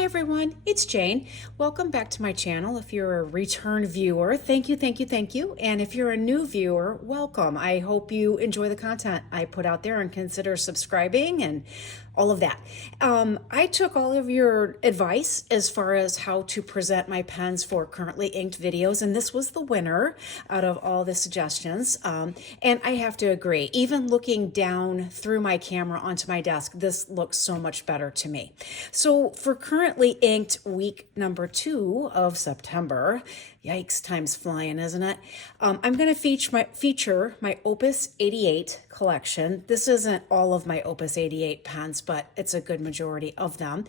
Hi everyone, it's Jane. Welcome back to my channel. If you're a return viewer, thank you, thank you, thank you. And if you're a new viewer, welcome. I hope you enjoy the content I put out there and consider subscribing and all of that. I took all of your advice as far as how to present my pens for currently inked videos, and this was the winner out of all the suggestions. And I have to agree, even looking down through my camera onto my desk, this looks so much better to me. So for currently inked week number 2 of September, yikes, time's flying, isn't it? I'm going to feature my Opus 88 collection. This isn't all of my Opus 88 pens, but it's a good majority of them.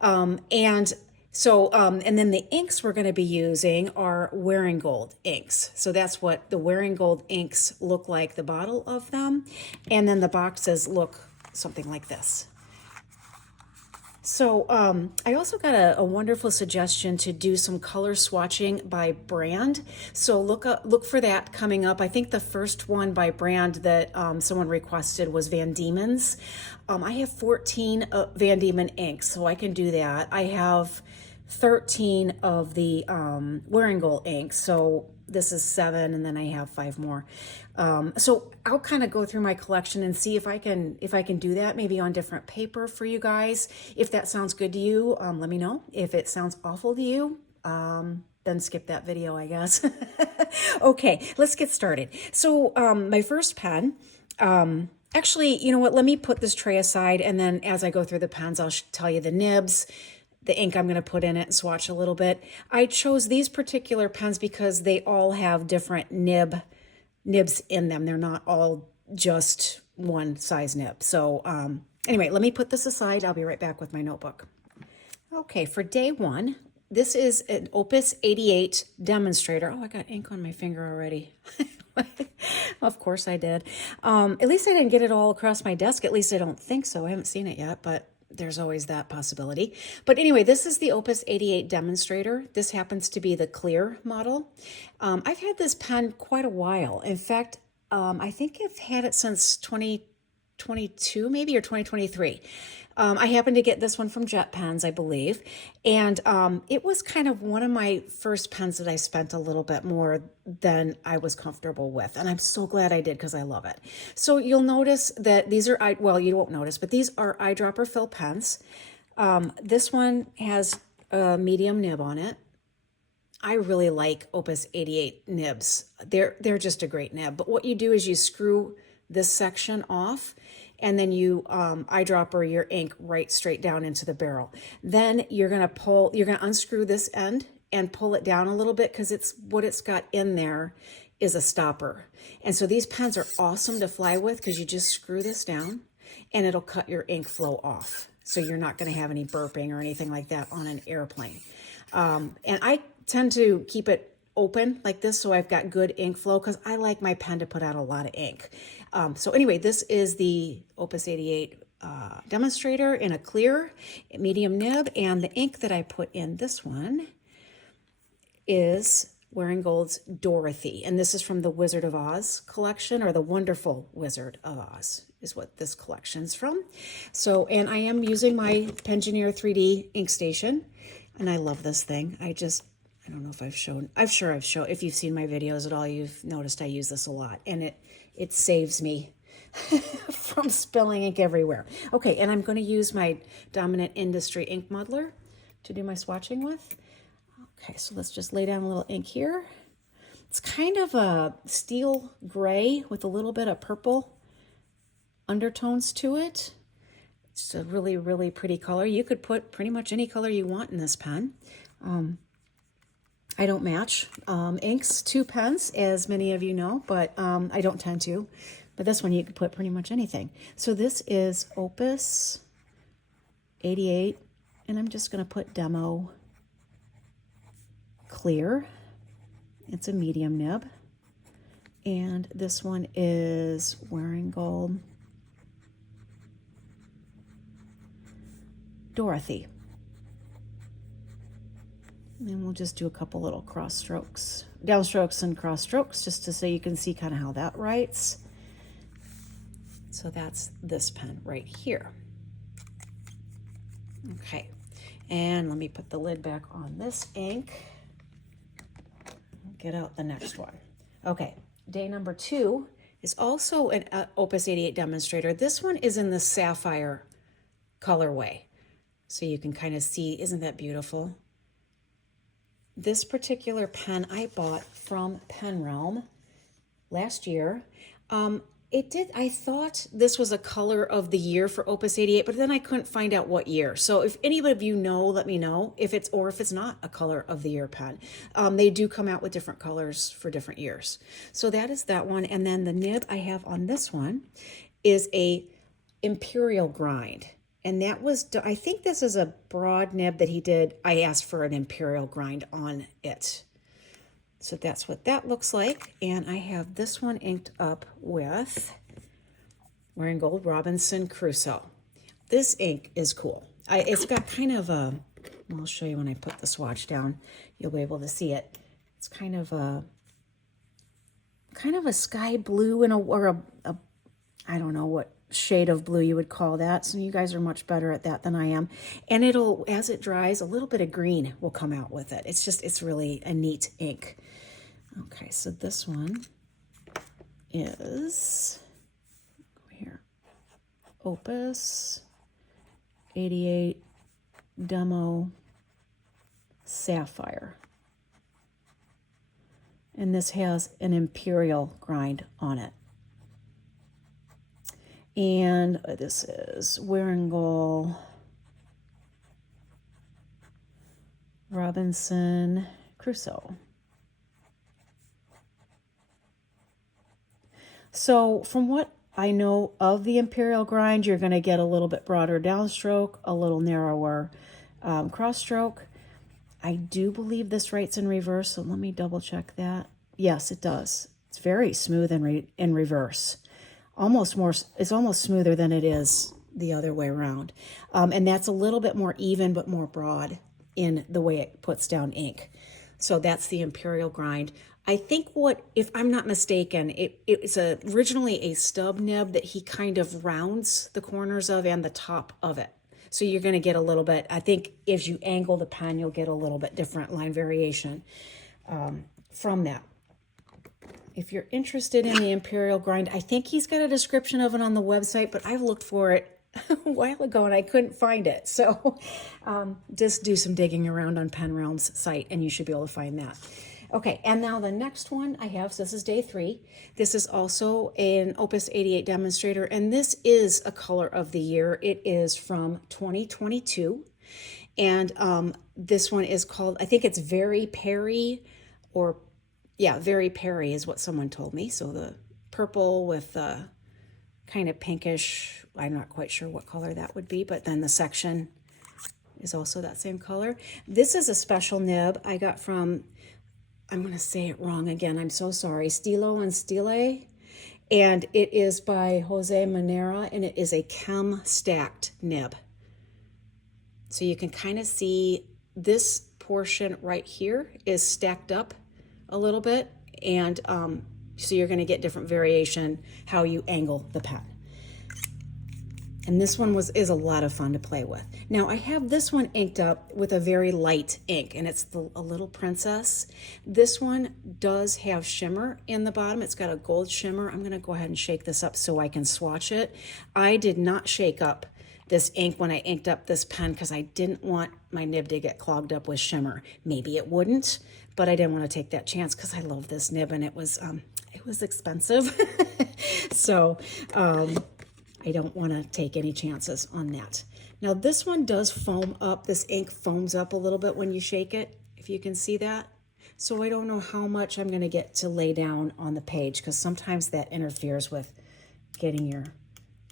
And then the inks we're going to be using are Wearing Gold inks. So that's what the Wearing Gold inks look like, the bottle of them. And then the boxes look something like this. So I also got a wonderful suggestion to do some color swatching by brand. So look for that coming up. I think the first one by brand that someone requested was Van Diemen's. I have 14 Van Diemen inks, so I can do that. I have 13 of the Wearing Gold inks, so this is 7, and then I have 5 more. So I'll kind of go through my collection and see if I can do that maybe on different paper for you guys. If that sounds good to you, let me know. If it sounds awful to you, then skip that video, I guess. Okay, let's get started. So my first pen, actually, you know what? Let me put this tray aside, and then as I go through the pens, I'll tell you the nibs, the ink I'm going to put in it, and swatch a little bit. I chose these particular pens because they all have different nibs in them. They're not all just one size nib. So anyway, let me put this aside. I'll be right back with my notebook. Okay, for day 1, this is an Opus 88 demonstrator. Oh, I got ink on my finger already. Of course I did. At least I didn't get it all across my desk. At least I don't think so. I haven't seen it yet, but there's always that possibility. But anyway, this is the Opus 88 demonstrator. This happens to be the clear model. I've had this pen quite a while. In fact, I think I've had it since 2022 maybe, or 2023. I happened to get this one from Jet Pens, I believe. And it was kind of one of my first pens that I spent a little bit more than I was comfortable with. And I'm so glad I did because I love it. So you'll notice that these are, well, you won't notice, but these are eyedropper fill pens. This one has a medium nib on it. I really like Opus 88 nibs. They're just a great nib. But what you do is you screw this section off, and then you eyedropper your ink right straight down into the barrel. Then you're gonna unscrew this end and pull it down a little bit, because what it's got in there is a stopper. And so these pens are awesome to fly with, because you just screw this down and it'll cut your ink flow off. So you're not gonna have any burping or anything like that on an airplane. And I tend to keep it open like this so I've got good ink flow, because I like my pen to put out a lot of ink. So anyway, this is the Opus 88 demonstrator in a clear medium nib, and the ink that I put in this one is Wearing Gold's Dorothy, and this is from the Wizard of Oz collection, or the Wonderful Wizard of Oz is what this collection's from. So, and I am using my Pengineer 3D ink station, and I love this thing. I don't know if I'm sure I've shown, if you've seen my videos at all, you've noticed I use this a lot, and it saves me from spilling ink everywhere. Okay, and I'm going to use my Dominant Industry ink muddler to do my swatching with. Okay, so let's just lay down a little ink here. It's kind of a steel gray with a little bit of purple undertones to it. It's a really, really pretty color. You could put pretty much any color you want in this pen. I don't match inks to pens, as many of you know, but I don't tend to. But this one you could put pretty much anything. So this is Opus 88, and I'm just going to put Demo Clear. It's a medium nib. And this one is Wearing Gold Dorothy. And then we'll just do a couple little cross strokes, downstrokes and cross strokes, just so you can see kind of how that writes. So that's this pen right here. Okay, And let me put the lid back on this ink. Get out the next one. Okay, day number 2 is also an Opus 88 demonstrator. This one is in the sapphire colorway. So you can kind of see, isn't that beautiful? This particular pen I bought from Pen Realm last year. I thought this was a color of the year for Opus 88, but then I couldn't find out what year. So if anybody of you know, let me know if it's not a color of the year pen. They do come out with different colors for different years. So that is that one. And then the nib I have on this one is a Imperial grind. And that was, I think this is a broad nib that he did. I asked for an Imperial grind on it. So that's what that looks like. And I have this one inked up with Wearing Gold Robinson Crusoe. This ink is cool. It's got kind of a, I'll show you when I put the swatch down. You'll be able to see it. It's kind of a sky blue and or a I don't know what shade of blue you would call that. So you guys are much better at that than I am. And it'll, as it dries, a little bit of green will come out with it. It's really a neat ink. Okay, so this one is here, Opus 88 Demo Sapphire. And this has an Imperial grind on it. And this is Wearing Gold Robinson Crusoe. So from what I know of the Imperial grind, you're going to get a little bit broader downstroke, a little narrower cross stroke. I do believe this writes in reverse, so let me double check that. Yes, it does. It's very smooth in reverse. It's almost smoother than it is the other way around. And that's a little bit more even, but more broad in the way it puts down ink. So that's the Imperial grind. I think if I'm not mistaken, it's originally a stub nib that he kind of rounds the corners of and the top of it. So you're going to get a little bit, I think if you angle the pen, you'll get a little bit different line variation from that. If you're interested in the Imperial grind, I think he's got a description of it on the website, but I've looked for it a while ago and I couldn't find it. So just do some digging around on Pen Realm's site and you should be able to find that. Okay, and now the next one I have, so this is day 3. This is also an Opus 88 demonstrator, and this is a color of the year. It is from 2022, and this one is called, I think it's Very Perry, or yeah, Very Perry is what someone told me. So the purple with the kind of pinkish, I'm not quite sure what color that would be, but then the section is also that same color. This is a special nib I got from, I'm going to say it wrong again, I'm so sorry, Stilo and Stile, and it is by Jose Manera, and it is a chem stacked nib. So you can kind of see this portion right here is stacked up a little bit, and so you're going to get different variation how you angle the pen. And this one is a lot of fun to play with. Now I have this one inked up with a very light ink, and it's a Little Princess. This one does have shimmer in the bottom. It's got a gold shimmer. I'm gonna go ahead and shake this up so I can swatch it. I did not shake up this ink when I inked up this pen because I didn't want my nib to get clogged up with shimmer. Maybe it wouldn't, but I didn't want to take that chance because I love this nib and it was expensive. So, I don't want to take any chances on that. Now this one does foam up. This ink foams up a little bit when you shake it, if you can see that. So I don't know how much I'm going to get to lay down on the page because sometimes that interferes with getting your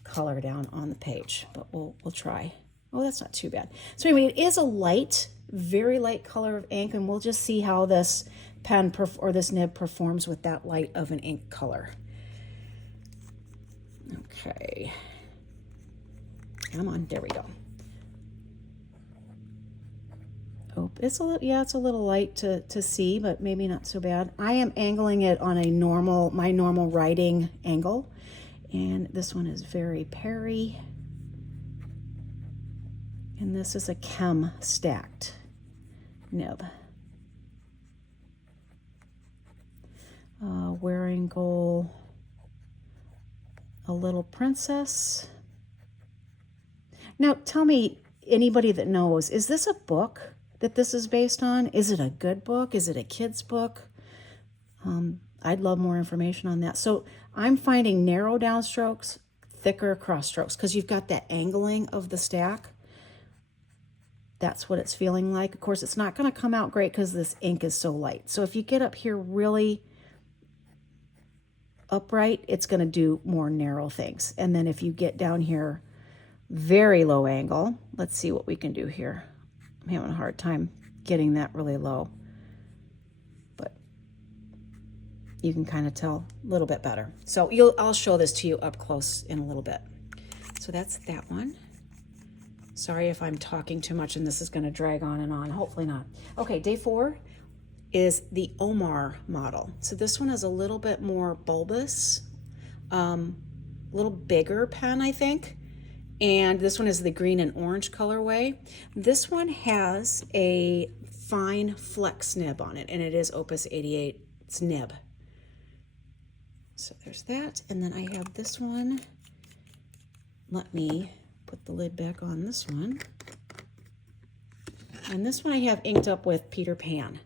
color down on the page, but we'll try. Oh, that's not too bad. So anyway, it is a light, very light color of ink, and we'll just see how this pen or this nib performs with that light of an ink color. Okay, come on, there we go. Oh, it's a little light to see, but maybe not so bad. I am angling it on my normal writing angle, and this one is Very Perry, And this is a Chem stacked nib. Wearing Gold, A Little Princess. Now, tell me, anybody that knows, is this a book that this is based on? Is it a good book? Is it a kid's book? I'd love more information on that. So I'm finding narrow downstrokes, thicker cross strokes, because you've got that angling of the stack. That's what it's feeling like. Of course, it's not going to come out great because this ink is so light. So if you get up here really upright, it's going to do more narrow things. And then if you get down here very low angle, let's see what we can do here. I'm having a hard time getting that really low, but you can kind of tell a little bit better. So I'll show this to you up close in a little bit. So that's that one. Sorry if I'm talking too much and this is going to drag on and on. Hopefully not. Okay, day 4 is the Omar model. So this one is a little bit more bulbous, a little bigger pen, I think. And this one is the green and orange colorway. This one has a fine flex nib on it, and it is Opus 88. It's nib. So there's that. And then I have this one. Let me put the lid back on this one. And this one I have inked up with Peter Pan.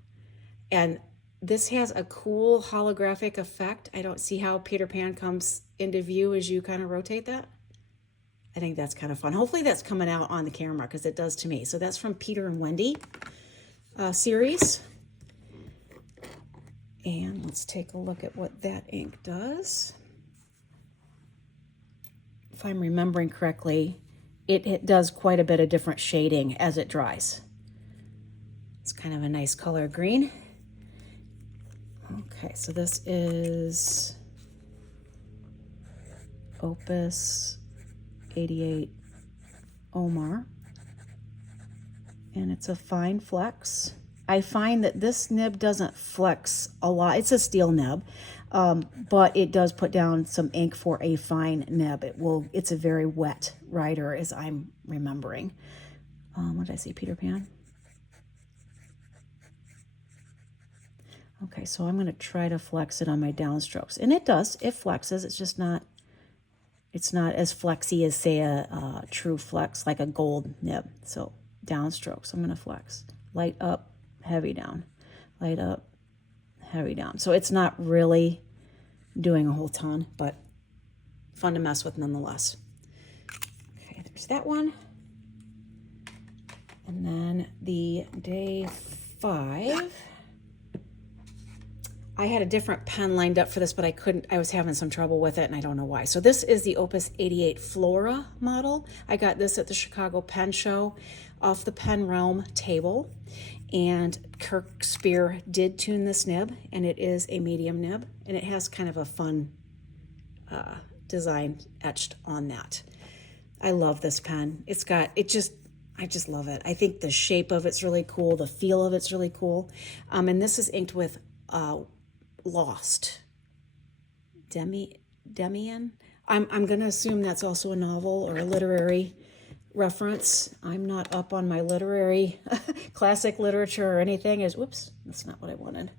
And this has a cool holographic effect. I don't see how Peter Pan comes into view as you kind of rotate that. I think that's kind of fun. Hopefully that's coming out on the camera because it does to me. So that's from Peter and Wendy series. And let's take a look at what that ink does. If I'm remembering correctly, it does quite a bit of different shading as it dries. It's kind of a nice color green. Okay, so this is Opus 88 Omar, and it's a fine flex. I find that this nib doesn't flex a lot. It's a steel nib, but it does put down some ink for a fine nib. It's a very wet writer, as I'm remembering. What did I say, Peter Pan? Okay, so I'm going to try to flex it on my downstrokes. And it does. It flexes. It's just not, it's not as flexy as, say, a true flex, like a gold nib. So downstrokes, I'm going to flex. Light up, heavy down. Light up, heavy down. So it's not really doing a whole ton, but fun to mess with nonetheless. Okay, there's that one. And then the day 5... I had a different pen lined up for this, but I was having some trouble with it, and I don't know why. So this is the Opus 88 Flora model. I got this at the Chicago Pen Show off the Pen Realm table, and Kirk Spear did tune this nib, and it is a medium nib, and it has kind of a fun design etched on that. I love this pen. I just love it. I think the shape of it's really cool. The feel of it's really cool. And this is inked with Lost. Demian? I'm going to assume that's also a novel or a literary reference. I'm not up on my literary, classic literature or anything. Whoops, that's not what I wanted.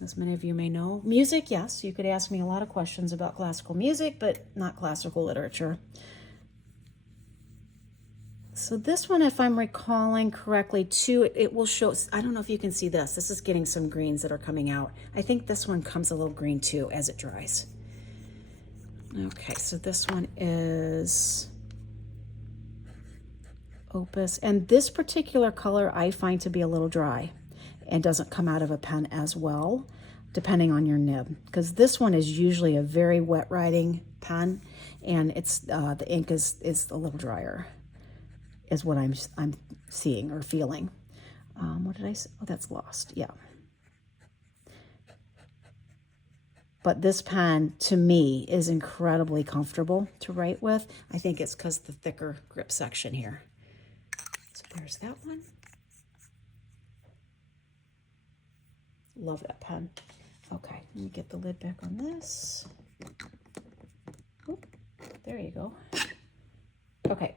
As many of you may know. Music, yes, you could ask me a lot of questions about classical music, but not classical literature. So this one, if I'm recalling correctly, too, it will show, I don't know if you can see this. This is getting some greens that are coming out. I think this one comes a little green, too, as it dries. Okay, so this one is Opus. And this particular color I find to be a little dry and doesn't come out of a pen as well, depending on your nib. Because this one is usually a very wet writing pen, and it's the ink is a little drier, is what I'm seeing or feeling. What did I say? Oh, that's Lost. Yeah. But this pen, to me, is incredibly comfortable to write with. I think it's because the thicker grip section here. So there's that one. Love that pen. Okay, let me get the lid back on this. Oop, there you go. Okay,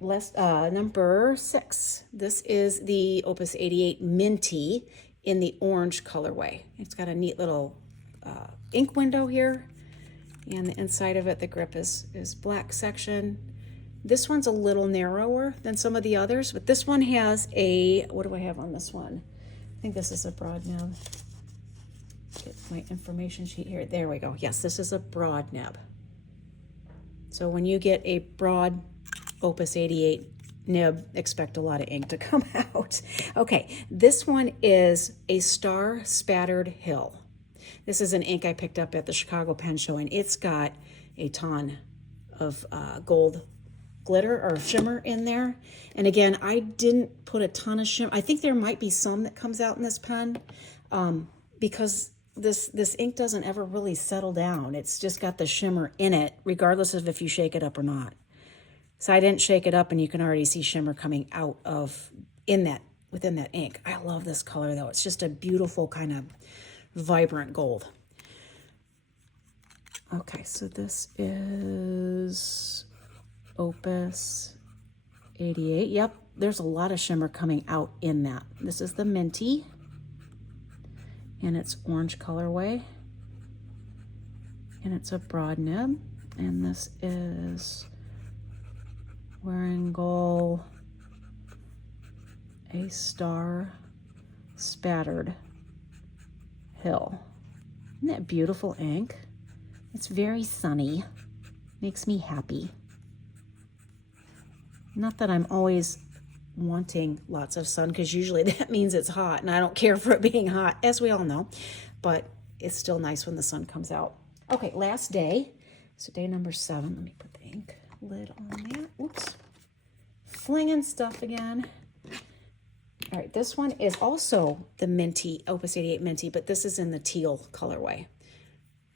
number 6. This is the Opus 88 Minty in the orange colorway. It's got a neat little ink window here, and the inside of it, the grip is black section. This one's a little narrower than some of the others, but this one has a, what do I have on this one? I think this is a broad nib. Get my information sheet here. There we go. Yes, this is a broad nib. So when you get a broad Opus 88 nib, expect a lot of ink to come out. Okay, this one is a Star Spattered Hill. This is an ink I picked up at the Chicago Pen Show, and it's got a ton of gold glitter or shimmer in there. And again, I didn't put a ton of shimmer. I think there might be some that comes out in this pen because this ink doesn't ever really settle down. It's just got the shimmer in it, regardless of if you shake it up or not. So I didn't shake it up, and you can already see shimmer coming out of within that ink. I love this color though. It's just a beautiful kind of vibrant gold. Okay, so this is Opus 88. Yep, there's a lot of shimmer coming out in that. This is the Minty, and it's orange colorway, and it's a broad nib, and this is Wearingeul, a Star Spattered Hill. Isn't that beautiful ink? It's very sunny. Makes me happy. Not that I'm always wanting lots of sun, because usually that means it's hot, and I don't care for it being hot, as we all know, but it's still nice when the sun comes out. Okay, last day. So day number 7. Let me put the ink lid on that. Oops. Flinging stuff again. All right, this one is also the Minty, Opus 88 Minty, but this is in the teal colorway.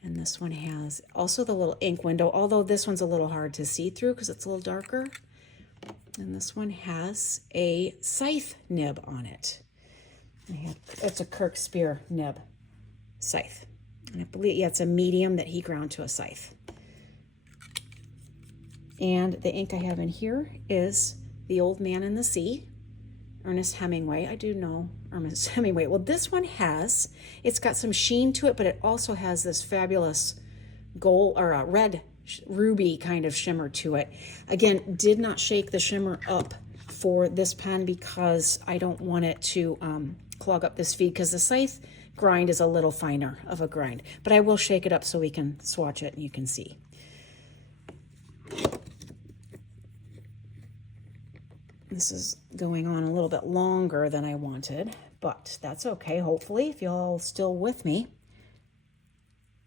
And this one has also the little ink window, although this one's a little hard to see through because it's a little darker. And this one has a scythe nib on it. It's a Kirk Spear nib scythe. And I believe, yeah, it's a medium that he ground to a scythe. And the ink I have in here is The Old Man and the Sea, Ernest Hemingway. I do know Ernest Hemingway. Well, this one it's got some sheen to it, but it also has this fabulous gold or a red ruby kind of shimmer to it. Again, did not shake the shimmer up for this pen because I don't want it to clog up this feed, because the scythe grind is a little finer of a grind. But I will shake it up so we can swatch it and you can see. This is going on a little bit longer than I wanted, but that's okay, hopefully, if y'all still with me.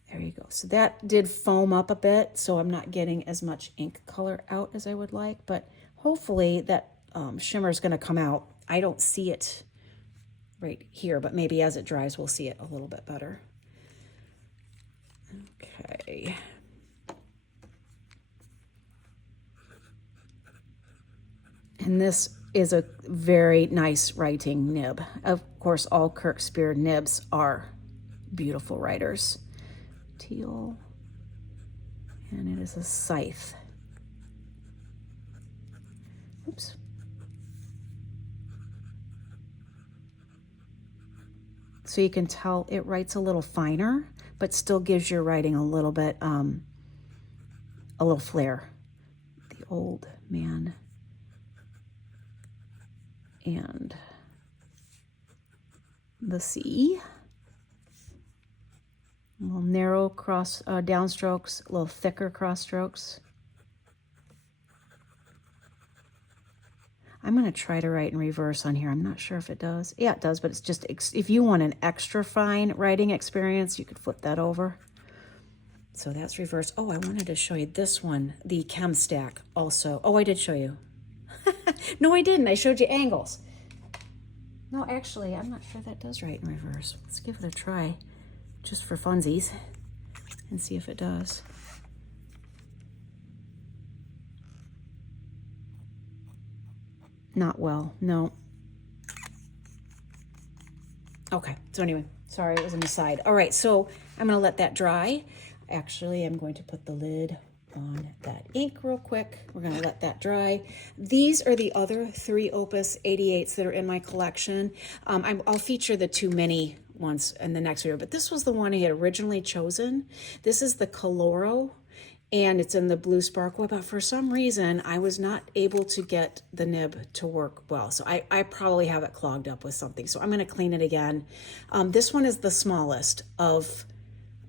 There you go. So that did foam up a bit, so I'm not getting as much ink color out as I would like, but hopefully that shimmer is going to come out. I don't see it right here, but maybe as it dries, we'll see it a little bit better. Okay. And this is a very nice writing nib. Of course, all Kirk Spear nibs are beautiful writers. Teal, and it is a scythe. Oops. So you can tell it writes a little finer, but still gives your writing a little bit, a little flair. The Old Man and the Sea. A little narrow cross downstrokes, a little thicker cross strokes. I'm going to try to write in reverse on here. I'm not sure if it does. Yeah, it does, but it's just, if you want an extra fine writing experience, you could flip that over. So that's reverse. Oh, I wanted to show you this one, the Chem Stack also. Oh, I did show you. No, I didn't. I showed you angles. No, actually, I'm not sure that does write in reverse. Let's give it a try, just for funsies, and see if it does. Not well, no. Okay, so anyway, sorry, it was an aside. All right, so I'm gonna let that dry. Actually, I'm going to put the lid on that ink real quick. We're going to let that dry. These are the other 3 Opus 88s that are in my collection. I'll feature the 2 mini ones in the next video, but this was the one I had originally chosen. This is the Coloro, and it's in the blue sparkle, but for some reason I was not able to get the nib to work well. So I probably have it clogged up with something. So I'm going to clean it again. This one is the smallest of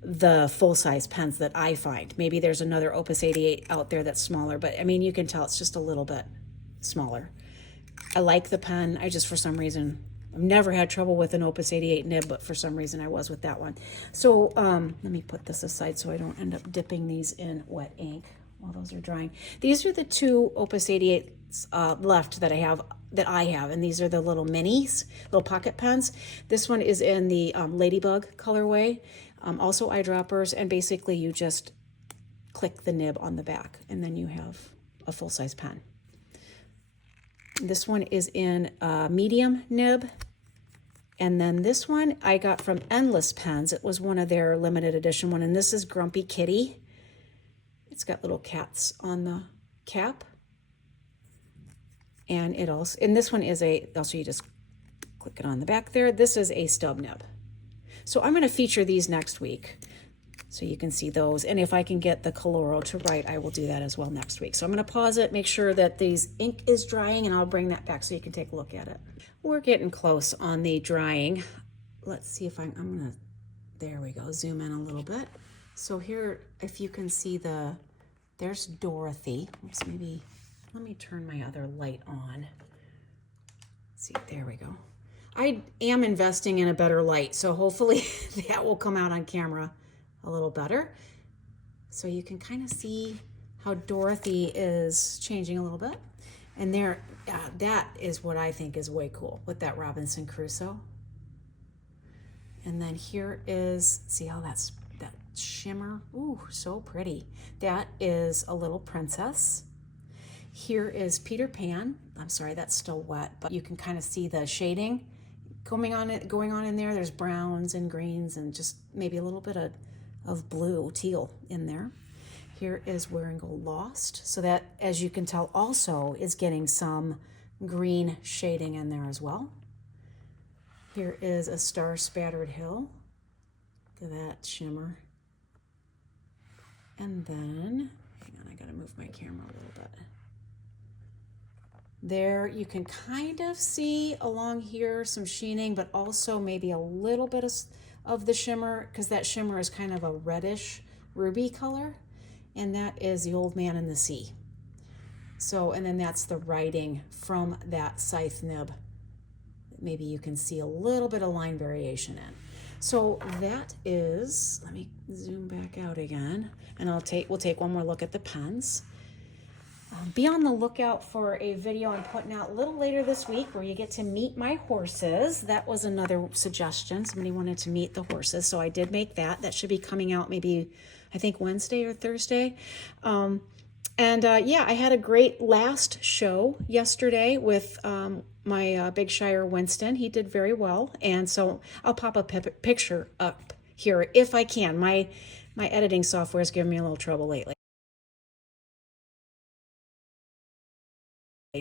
the full-size pens that I find. Maybe there's another Opus 88 out there that's smaller, but I mean, you can tell it's just a little bit smaller. I like the pen. I just, for some reason, I've never had trouble with an Opus 88 nib, but for some reason I was with that one. So let me put this aside so I don't end up dipping these in wet ink while those are drying. These are the 2 Opus 88s left that I have, and these are the little minis, little pocket pens. This one is in the Ladybug colorway, also eyedroppers, and basically you just click the nib on the back and then you have a full-size pen. This one is in a medium nib, and then this one I got from Endless Pens. It was one of their limited edition one, and this is Grumpy Kitty. It's got little cats on the cap, and this one is also you just click it on the back there. This is a stub nib. So I'm going to feature these next week so you can see those. And if I can get the Coloro to write, I will do that as well next week. So I'm going to pause it, make sure that these ink is drying, and I'll bring that back so you can take a look at it. We're getting close on the drying. Let's see if I'm going to, there we go, zoom in a little bit. So here, if you can see there's Dorothy. Oops, maybe, let me turn my other light on. Let's see, there we go. I am investing in a better light, so hopefully that will come out on camera a little better. So you can kind of see how Dorothy is changing a little bit. And there, that is what I think is way cool with that Robinson Crusoe. And then here is, see how that shimmer? Ooh, so pretty. That is a little princess. Here is Peter Pan. I'm sorry, that's still wet, but you can kind of see the shading going on in there. There's browns and greens and just maybe a little bit of blue, teal in there. Here is Where and Go Lost. So that, as you can tell, also is getting some green shading in there as well. Here is A Star Spattered Hill. Look at that shimmer. And then, hang on, I gotta move my camera a little bit. There you can kind of see along here some sheening, but also maybe a little bit of the shimmer, because that shimmer is kind of a reddish ruby color, and that is The Old Man and the Sea. So, and then that's the writing from that scythe nib. Maybe you can see a little bit of line variation in. So that is, let me zoom back out again, and we'll take one more look at the pens. Be on the lookout for a video I'm putting out a little later this week where you get to meet my horses. That was another suggestion. Somebody wanted to meet the horses, so I did make that. That should be coming out maybe, I think, Wednesday or Thursday. Yeah, I had a great last show yesterday with my Big Shire Winston. He did very well, and so I'll pop a picture up here if I can. My editing software is giving me a little trouble lately.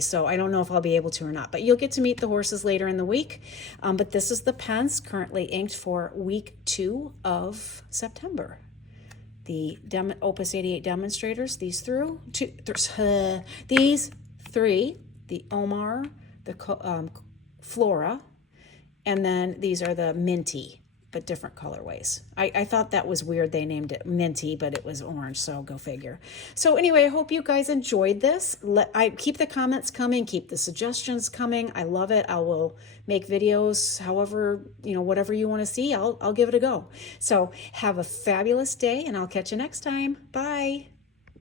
So I don't know if I'll be able to or not, but you'll get to meet the horses later in the week. But this is the pens currently inked for week 2 of September. The Opus 88 demonstrators, these 3, the Omar, the Flora, and then these are the Minty, but different colorways. I thought that was weird they named it Minty, but it was orange, so go figure. So anyway, I hope you guys enjoyed this. I keep the comments coming, keep the suggestions coming. I love it. I will make videos however, whatever you want to see, I'll give it a go. So have a fabulous day, and I'll catch you next time. Bye.